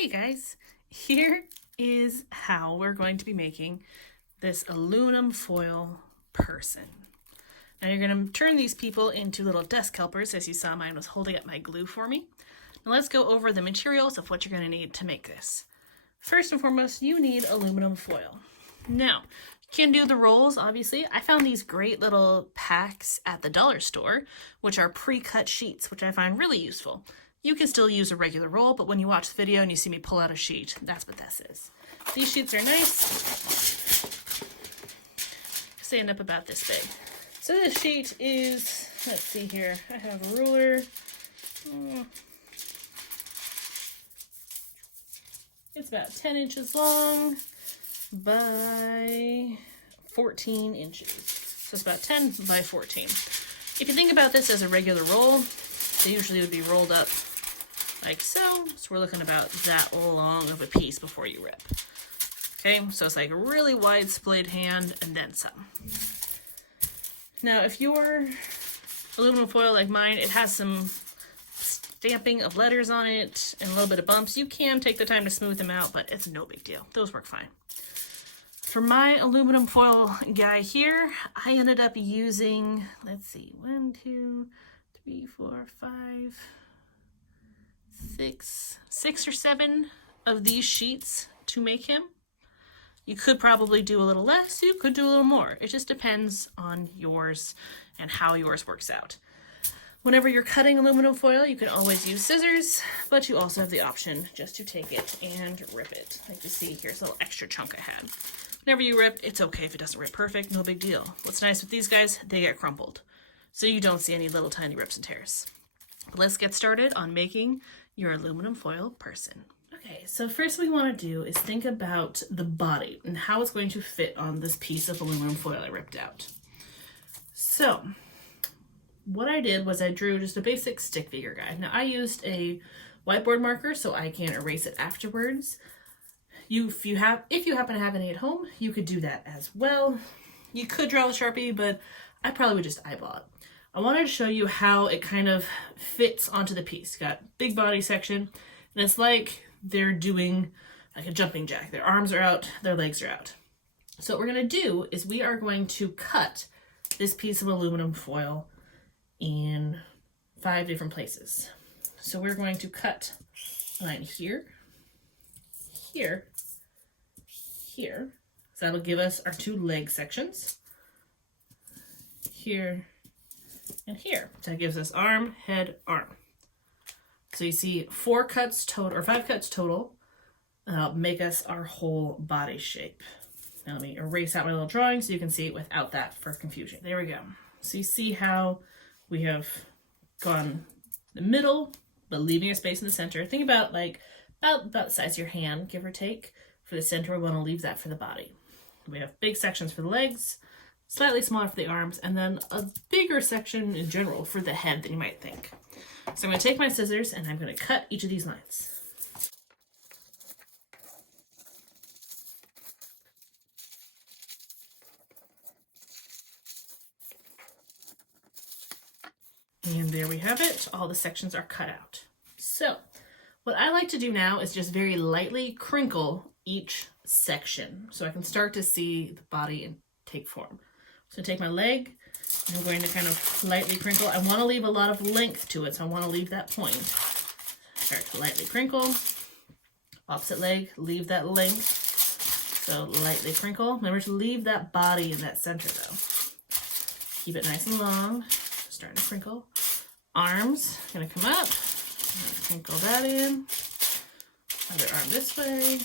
Hey guys, here is how we're going to be making this aluminum foil person. Now you're going to turn these people into little desk helpers. As you saw, mine was holding up my glue for me. Now let's go over the materials of what you're going to need to make this. First and foremost, you need aluminum foil. Now, you can do the rolls, obviously. I found these great little packs at the dollar store, which are pre-cut sheets, which I find really useful. You can still use a regular roll, but when you watch the video and you see me pull out a sheet, that's what this is. These sheets are nice. Stand up about this big. So this sheet is, let's see here, I have a ruler. It's about 10 inches long by 14 inches. So it's about 10 by 14. If you think about this as a regular roll, they usually would be rolled up like so. So we're looking about that long of a piece before you rip. Okay, so it's like a really wide splayed hand and then some. Now, if your aluminum foil like mine, it has some stamping of letters on it and a little bit of bumps, you can take the time to smooth them out, but it's no big deal. Those work fine. For my aluminum foil guy here, I ended up using, let's see, 1, 2, 3, 4, 5, 6 or 7 of these sheets to make him. You could probably do a little less, you could do a little more. It just depends on yours and how yours works out. Whenever you're cutting aluminum foil, you can always use scissors, but you also have the option just to take it and rip it. Like you see, here's a little extra chunk I had. Whenever you rip, it's okay if it doesn't rip perfect, no big deal. What's nice with these guys, they get crumpled, so you don't see any little tiny rips and tears. But let's get started on making your aluminum foil person. Okay, so first we want to do is think about the body and how it's going to fit on this piece of aluminum foil I ripped out. So what I did was I drew just a basic stick figure guy. Now I used a whiteboard marker so I can erase it afterwards. If you happen to have any at home, you could do that as well. You could draw with Sharpie, but I probably would just eyeball it. I wanted to show you how it kind of fits onto the piece. Got big body section, and it's like they're doing like a jumping jack. Their arms are out, their legs are out. So what we're going to do is we are going to cut this piece of aluminum foil in 5 different places. So we're going to cut a line here, here, here. So that'll give us our 2 leg sections. Here and here. So that gives us arm, head, arm. So you see 4 cuts total, or 5 cuts total, make us our whole body shape. Now let me erase out my little drawing so you can see it without that for confusion. There we go. So you see how we have gone the middle, but leaving a space in the center. Think about like about the size of your hand, give or take. For the center, we want to leave that for the body. We have big sections for the legs, slightly smaller for the arms, and then a bigger section in general for the head than you might think. So I'm going to take my scissors and I'm going to cut each of these lines. And there we have it. All the sections are cut out. So what I like to do now is just very lightly crinkle each section so I can start to see the body and take form. So take my leg, and I'm going to kind of lightly crinkle. I want to leave a lot of length to it, so I want to leave that point. Start to lightly crinkle. Opposite leg, leave that length. So lightly crinkle. Remember to leave that body in that center though. Keep it nice and long. Starting to crinkle. Arms, gonna come up. Crinkle that in. Other arm this way.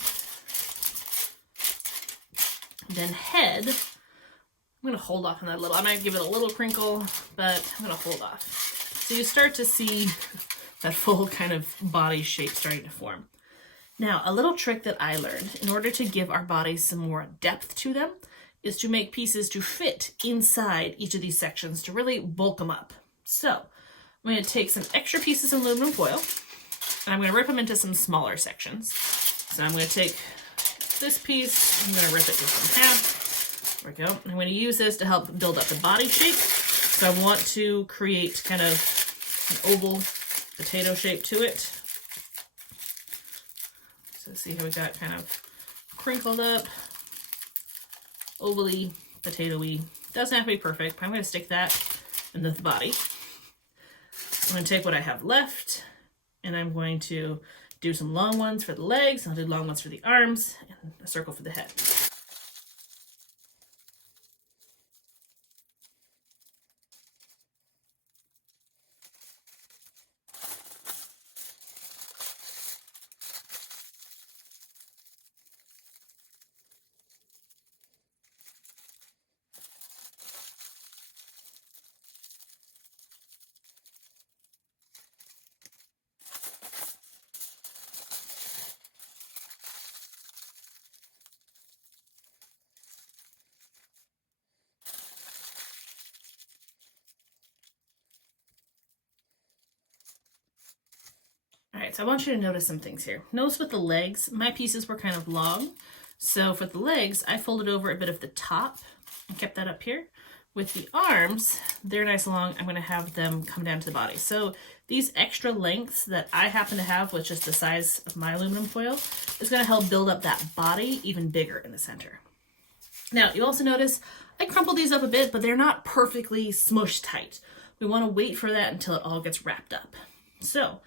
Then head. I'm going to hold off on that a little. I might give it a little crinkle, but I'm going to hold off. So you start to see that full kind of body shape starting to form. Now, a little trick that I learned in order to give our bodies some more depth to them is to make pieces to fit inside each of these sections to really bulk them up. So I'm going to take some extra pieces of aluminum foil and I'm going to rip them into some smaller sections. So I'm going to take this piece, I'm going to rip it just in half. There we go. I'm going to use this to help build up the body shape. So I want to create kind of an oval potato shape to it. So see how we got kind of crinkled up, ovally, potatoey. Doesn't have to be perfect, but I'm going to stick that in the body. I'm going to take what I have left, and I'm going to do some long ones for the legs, I'll do long ones for the arms, and a circle for the head. Alright, so I want you to notice some things here. Notice with the legs, my pieces were kind of long. So for the legs, I folded over a bit of the top and kept that up here. With the arms, they're nice and long. I'm going to have them come down to the body. So these extra lengths that I happen to have, which is the size of my aluminum foil, is going to help build up that body even bigger in the center. Now, you also notice I crumpled these up a bit, but they're not perfectly smushed tight. We want to wait for that until it all gets wrapped up. So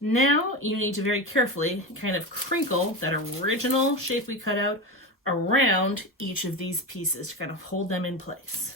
now you need to very carefully kind of crinkle that original shape we cut out around each of these pieces to kind of hold them in place.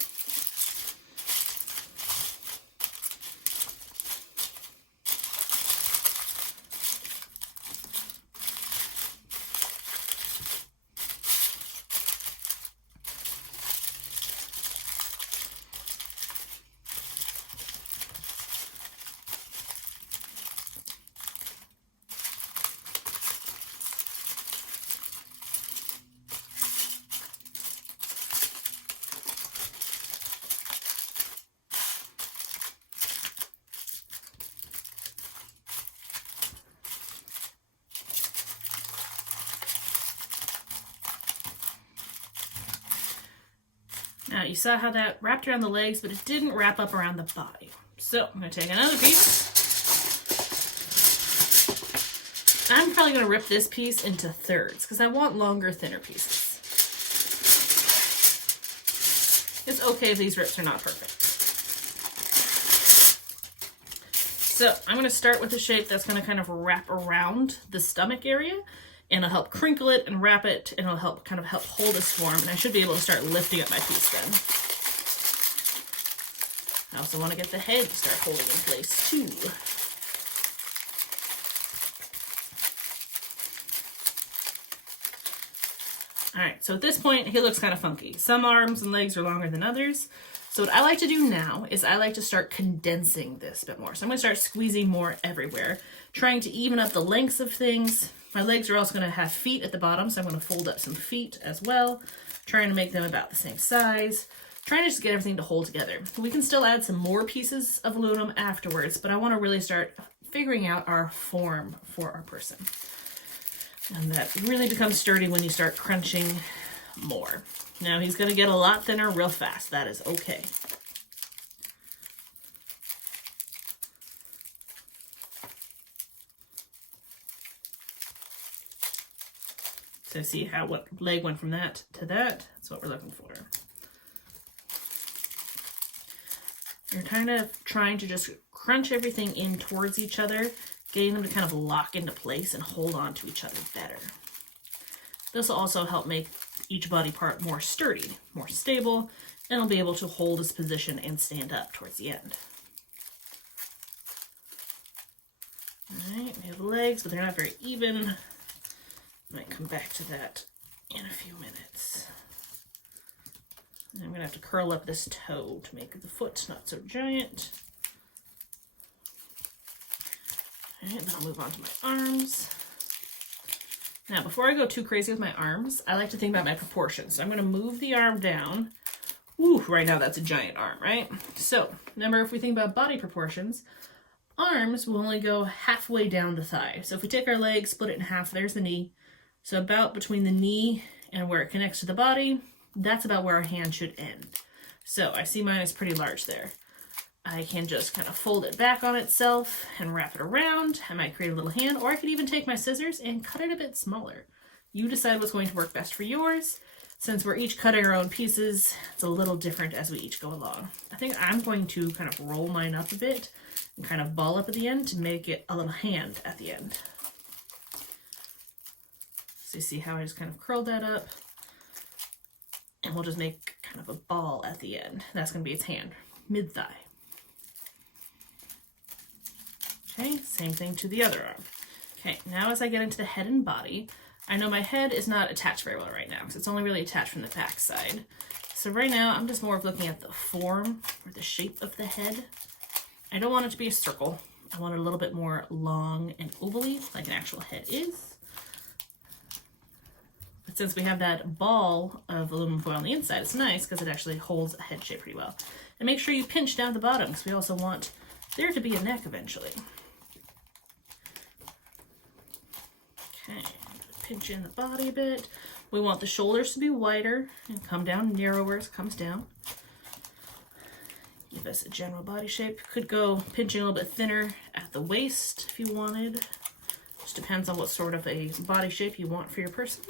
Now you saw how that wrapped around the legs, but it didn't wrap up around the body. So I'm going to take another piece. I'm probably going to rip this piece into thirds because I want longer, thinner pieces. It's okay if these rips are not perfect. So I'm going to start with a shape that's going to kind of wrap around the stomach area. And it'll help crinkle it and wrap it, and it'll help kind of help hold this form, and I should be able to start lifting up my piece then. I also want to get the head to start holding in place too. Alright, so at this point, he looks kind of funky. Some arms and legs are longer than others. So what I like to do now is I like to start condensing this a bit more. So I'm going to start squeezing more everywhere, trying to even up the lengths of things. My legs are also going to have feet at the bottom, so I'm going to fold up some feet as well, trying to make them about the same size, trying to just get everything to hold together. We can still add some more pieces of aluminum afterwards, but I want to really start figuring out our form for our person. And that really becomes sturdy when you start crunching more. Now he's going to get a lot thinner real fast. That is okay. So see how what leg went from that to that? That's what we're looking for. You're kind of trying to just crunch everything in towards each other, getting them to kind of lock into place and hold on to each other better. This will also help make each body part more sturdy, more stable, and it'll be able to hold its position and stand up towards the end. Alright, we have legs, but they're not very even. I might come back to that in a few minutes. And I'm going to have to curl up this toe to make the foot not so giant. Alright, then I'll move on to my arms. Now, before I go too crazy with my arms, I like to think about my proportions. So I'm going to move the arm down. Ooh, right now that's a giant arm, right? So, remember, if we think about body proportions, arms will only go halfway down the thigh. So if we take our leg, split it in half, there's the knee. So about between the knee and where it connects to the body, that's about where our hand should end. So I see mine is pretty large there. I can just kind of fold it back on itself and wrap it around. I might create a little hand, or I could even take my scissors and cut it a bit smaller. You decide what's going to work best for yours. Since we're each cutting our own pieces, it's a little different as we each go along. I think I'm going to kind of roll mine up a bit and kind of ball up at the end to make it a little hand at the end. So you see how I just kind of curled that up, and we'll just make kind of a ball at the end. That's going to be its hand, mid-thigh. Okay, same thing to the other arm. Okay, now as I get into the head and body, I know my head is not attached very well right now because it's only really attached from the back side. So right now I'm just more of looking at the form or the shape of the head. I don't want it to be a circle. I want it a little bit more long and ovally like an actual head is. But since we have that ball of aluminum foil on the inside, it's nice because it actually holds a head shape pretty well. And make sure you pinch down the bottom because we also want there to be a neck eventually. Okay, pinch in the body a bit. We want the shoulders to be wider and come down narrower as it comes down. Give us a general body shape. Could go pinching a little bit thinner at the waist if you wanted. Just depends on what sort of a body shape you want for your person.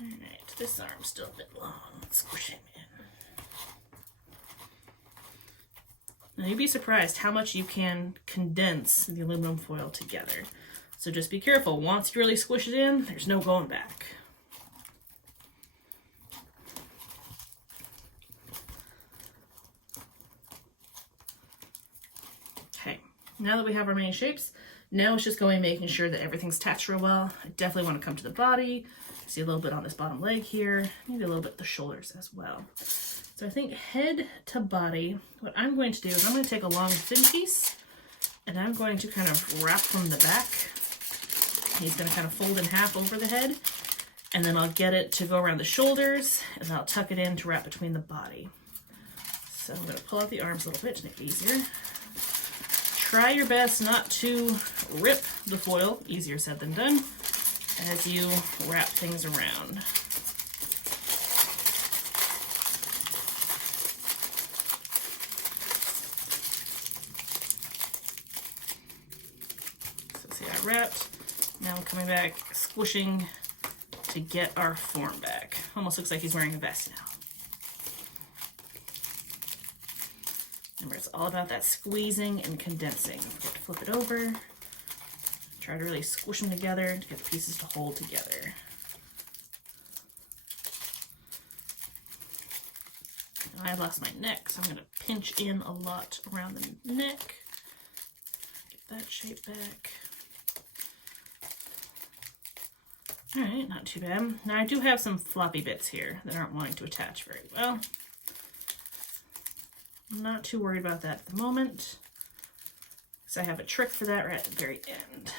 Alright, this arm's still a bit long. Let's squish him in. Now you'd be surprised how much you can condense the aluminum foil together. So just be careful. Once you really squish it in, there's no going back. Okay, now that we have our main shapes, now it's just going making sure that everything's attached real well. I definitely want to come to the body. See a little bit on this bottom leg here. Maybe a little bit the shoulders as well. So I think head to body, what I'm going to do is I'm going to take a long thin piece and I'm going to kind of wrap from the back. He's going to kind of fold in half over the head, and then I'll get it to go around the shoulders and I'll tuck it in to wrap between the body. So I'm going to pull out the arms a little bit to make it easier. Try your best not to rip the foil, easier said than done, as you wrap things around. Wrapped. Now I'm coming back, squishing to get our form back. Almost looks like he's wearing a vest now. Remember, it's all about that squeezing and condensing. Forget to flip it over. Try to really squish them together to get the pieces to hold together. I lost my neck, so I'm going to pinch in a lot around the neck. Get that shape back. Alright, not too bad. Now I do have some floppy bits here that aren't wanting to attach very well. I'm not too worried about that at the moment, because I have a trick for that right at the very end.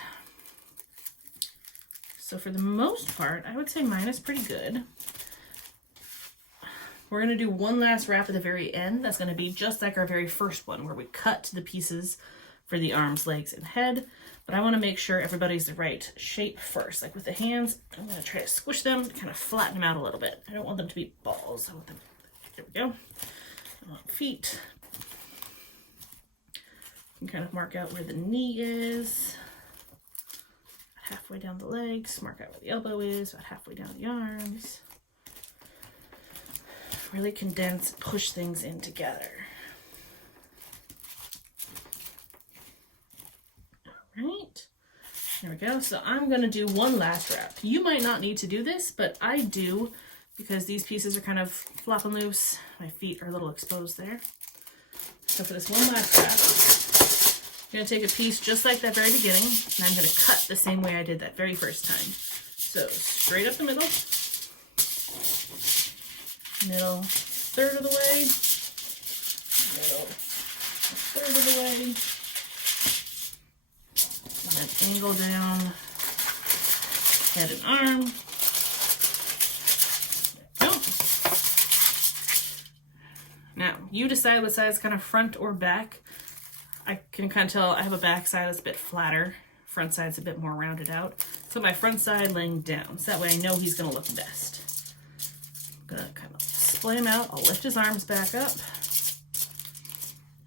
So for the most part, I would say mine is pretty good. We're going to do one last wrap at the very end. That's going to be just like our very first one, where we cut the pieces for the arms, legs, and head. But I want to make sure everybody's the right shape first. Like with the hands, I'm going to try to squish them, kind of flatten them out a little bit. I don't want them to be balls. I want them, there we go. I want feet. You can kind of mark out where the knee is. About halfway down the legs. Mark out where the elbow is. About halfway down the arms. Really condense, push things in together. Right, there we go. So I'm going to do one last wrap. You might not need to do this, but I do, because these pieces are kind of flopping loose. My feet are a little exposed there. So for this one last wrap, I'm going to take a piece just like that very beginning, and I'm going to cut the same way I did that very first time. So straight up the middle, middle third of the way, middle third of the way, and then angle down head and arm. There we go. Now, you decide what side is kind of front or back. I can kind of tell I have a back side that's a bit flatter. Front side's a bit more rounded out. So my front side laying down. So that way I know he's going to look best. I'm going to kind of splay him out. I'll lift his arms back up.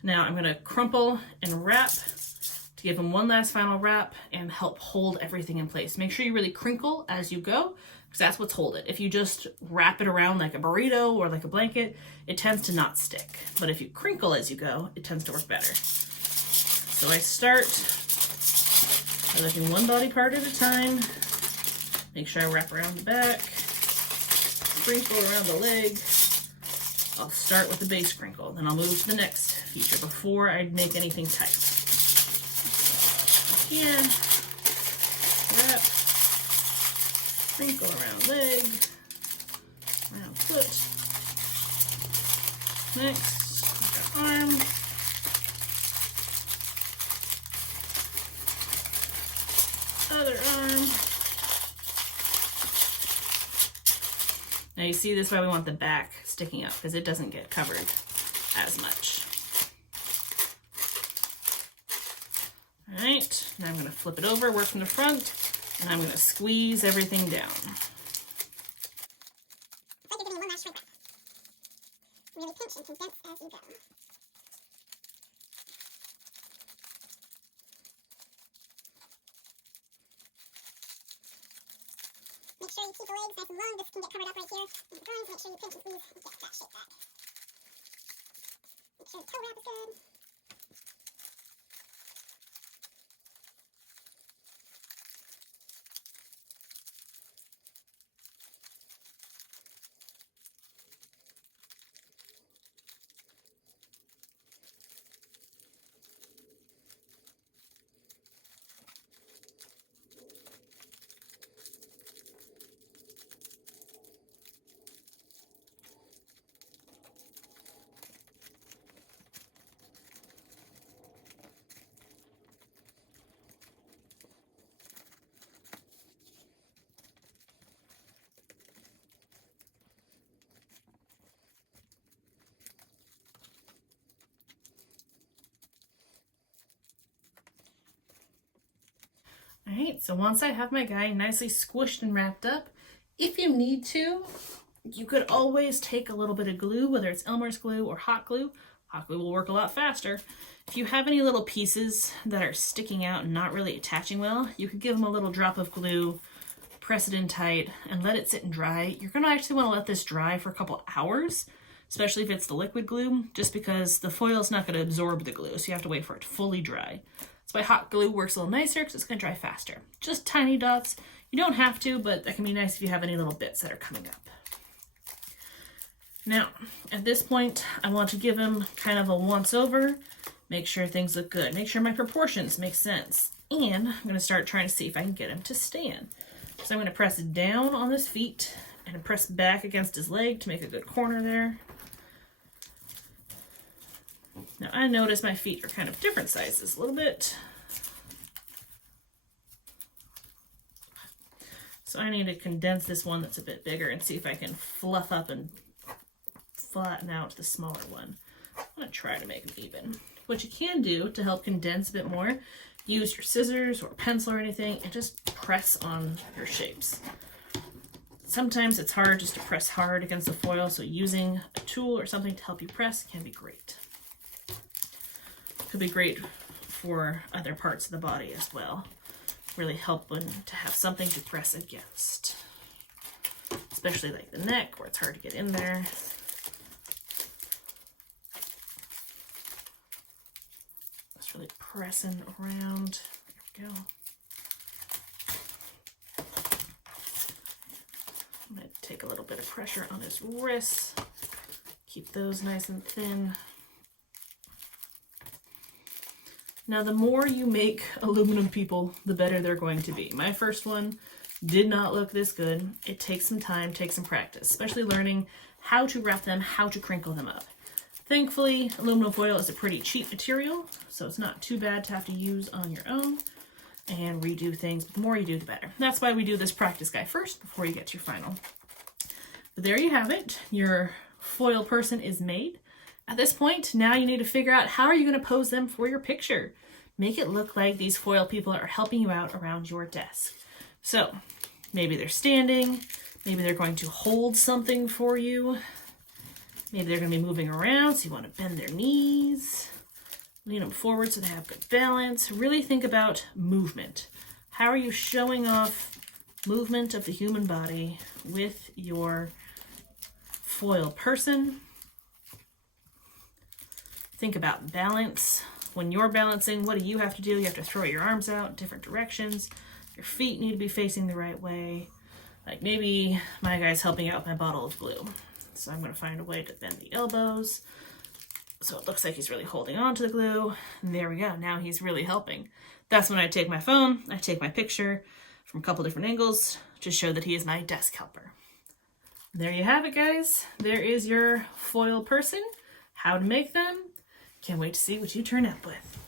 Now I'm going to crumple and wrap to give him one last final wrap and help hold everything in place. Make sure you really crinkle as you go, because that's what's hold it. If you just wrap it around like a burrito or like a blanket, it tends to not stick. But if you crinkle as you go, it tends to work better. So I start by lifting one body part at a time. Make sure I wrap around the back, crinkle around the leg. I'll start with the base crinkle, then I'll move to the next feature before I make anything tight. Again, wrap, crinkle around leg, around foot. Next, we've got arm. Other arm. Now you see this is why we want the back sticking up, because it doesn't get covered as much. All right, now I'm going to flip it over, work from the front, and I'm going to squeeze everything down. It's like you're giving one last shrink wrap. Really pinch and condense as you go. Make sure you keep the legs nice and long. This can get covered up right here. And the arms, make sure you pinch and squeeze and get that shape back. Make sure the toe wrap is good. All right, so once I have my guy nicely squished and wrapped up, if you need to, you could always take a little bit of glue, whether it's Elmer's glue or hot glue. Hot glue will work a lot faster. If you have any little pieces that are sticking out and not really attaching well, you could give them a little drop of glue, press it in tight, and let it sit and dry. You're going to actually want to let this dry for a couple hours, especially if it's the liquid glue, just because the foil is not going to absorb the glue, so you have to wait for it to fully dry. That's why hot glue works a little nicer, because it's going to dry faster. Just tiny dots. You don't have to, but that can be nice if you have any little bits that are coming up. Now, at this point, I want to give him kind of a once over, make sure things look good, make sure my proportions make sense, and I'm going to start trying to see if I can get him to stand. So I'm going to press down on his feet and press back against his leg to make a good corner there. Now I notice my feet are kind of different sizes a little bit. So I need to condense this one that's a bit bigger and see if I can fluff up and flatten out the smaller one. I'm going to try to make them even. What you can do to help condense a bit more, use your scissors or pencil or anything and just press on your shapes. Sometimes it's hard just to press hard against the foil, so using a tool or something to help you press can be great. Could be great for other parts of the body as well. Really helpful to have something to press against, especially like the neck where it's hard to get in there. Just really pressing around. There we go. I'm going to take a little bit of pressure on his wrists. Keep those nice and thin. Now, the more you make aluminum people, the better they're going to be. My first one did not look this good. It takes some time, takes some practice, especially learning how to wrap them, how to crinkle them up. Thankfully, aluminum foil is a pretty cheap material, so it's not too bad to have to use on your own and redo things. But the more you do, the better. That's why we do this practice guy first before you get to your final. But there you have it. Your foil person is made. At this point, now you need to figure out how are you going to pose them for your picture. Make it look like these foil people are helping you out around your desk. So maybe they're standing, maybe they're going to hold something for you. Maybe they're going to be moving around, so you want to bend their knees, lean them forward so they have good balance. Really think about movement. How are you showing off movement of the human body with your foil person? Think about balance. When you're balancing, what do you have to do? You have to throw your arms out different directions. Your feet need to be facing the right way. Like maybe my guy's helping out with my bottle of glue. So I'm going to find a way to bend the elbows so it looks like he's really holding on to the glue. And there we go. Now he's really helping. That's when I take my phone, I take my picture from a couple different angles to show that he is my desk helper. There you have it, guys. There is your foil person. How to make them. Can't wait to see what you turn up with.